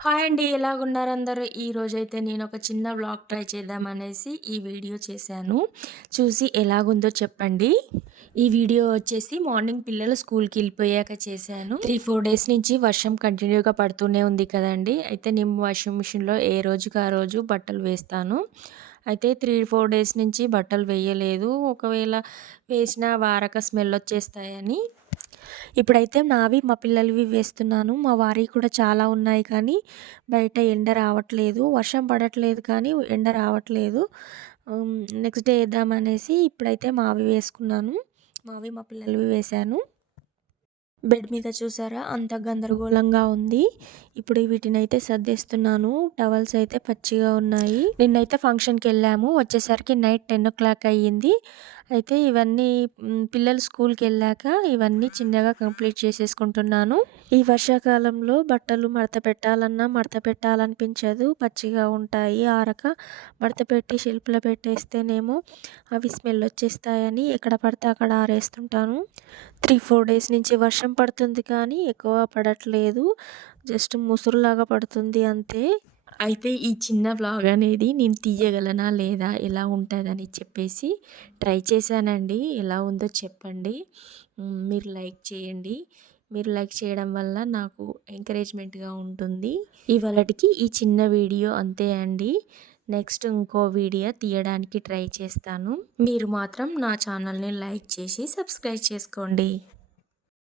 Hi అండి. ఎలాగున్నారు అందరూ? ఈరోజైతే నేనొక చిన్న వ్లాగ్ ట్రై చేద్దామనేసి ఈ వీడియో చేశాను. చూసి ఎలాగుందో చెప్పండి. ఈ వీడియో వచ్చేసి మార్నింగ్ పిల్లలు స్కూల్‌కెళ్ళిపోయాక చేశాను. 3, 4 డేస్ నుంచి వర్షం కంటిన్యూగా పడుతూనే ఉంది కదండీ! అయితే నేను వాషింగ్ మిషన్‌లో ఏ రోజుకి ఆ రోజు బట్టలు వేస్తాను. అయితే 3, 4 డేస్ నుంచి బట్టలు వేయలేదు. ఒకవేళ వేసినా వారక స్మెల్లొచ్చేస్తాయని ఇప్పుడైతే నావి, మా పిల్లలవి వేస్తున్నాను. మా వారియి కూడా చాలా ఉన్నాయి కానీ, బయట ఎండ రావట్లేదు. వర్షం పడట్లేదు కానీ, ఎండ రావట్లేదు. నెక్స్ట్ డే ఏద్దామనేసి ఇప్పుడైతే మావి వేసుకున్నాను. మావి, మా పిల్లలవి వేశాను. బెడ్ మీద చూసారా అంత గందరగోళంగా ఉంది. ఇప్పుడు వీటినైతే సర్దేస్తున్నాను. టవల్స్ అయితే పచ్చిగా ఉన్నాయి. నిన్నైతే ఫంక్షన్‌కెళ్ళాము. వచ్చేసరికి నైట్ 10:00 అయ్యింది. అయితే ఇవన్నీ పిల్లలు స్కూల్‌కెళ్ళాక ఇవన్నీ చిన్నగా కంప్లీట్ చేసేసుకుంటున్నాను. ఈ వర్షాకాలంలో బట్టలు మడత పెట్టాలన్నా మడత పెట్టాలనిపించదు. పచ్చిగా ఉంటాయి. ఆరక మడత పెట్టి షెల్ఫ్‌లో పెట్టేస్తేనేమో అవి స్మెల్ వచ్చేస్తాయని ఎక్కడ పడితే అక్కడ ఆరేస్తుంటాను. 3, 4 డేస్ నుంచి వర్షం పడుతుంది కానీ ఎక్కువ పడట్లేదు. జస్ట్ ముసురులాగా పడుతుంది అంతే. అయితే ఈ చిన్న వ్లాగ్ అనేది నేను తీయగలనా లేదా? ఎలా ఉంటదని చెప్పేసి ట్రై చేశానండి. ఎలా ఉందో చెప్పండి. మీరు లైక్ చేయండి. మీరు లైక్ చేయడం వల్ల నాకు ఎంకరేజ్‌మెంట్‌గా ఉంటుంది. ఇవాళటికి ఈ చిన్న వీడియో అంతే అండి. నెక్స్ట్ ఇంకో వీడియో తీయడానికి ట్రై చేస్తాను. మీరు మాత్రం నా ఛానల్‌ని లైక్ చేసి సబ్స్క్రైబ్ చేసుకోండి.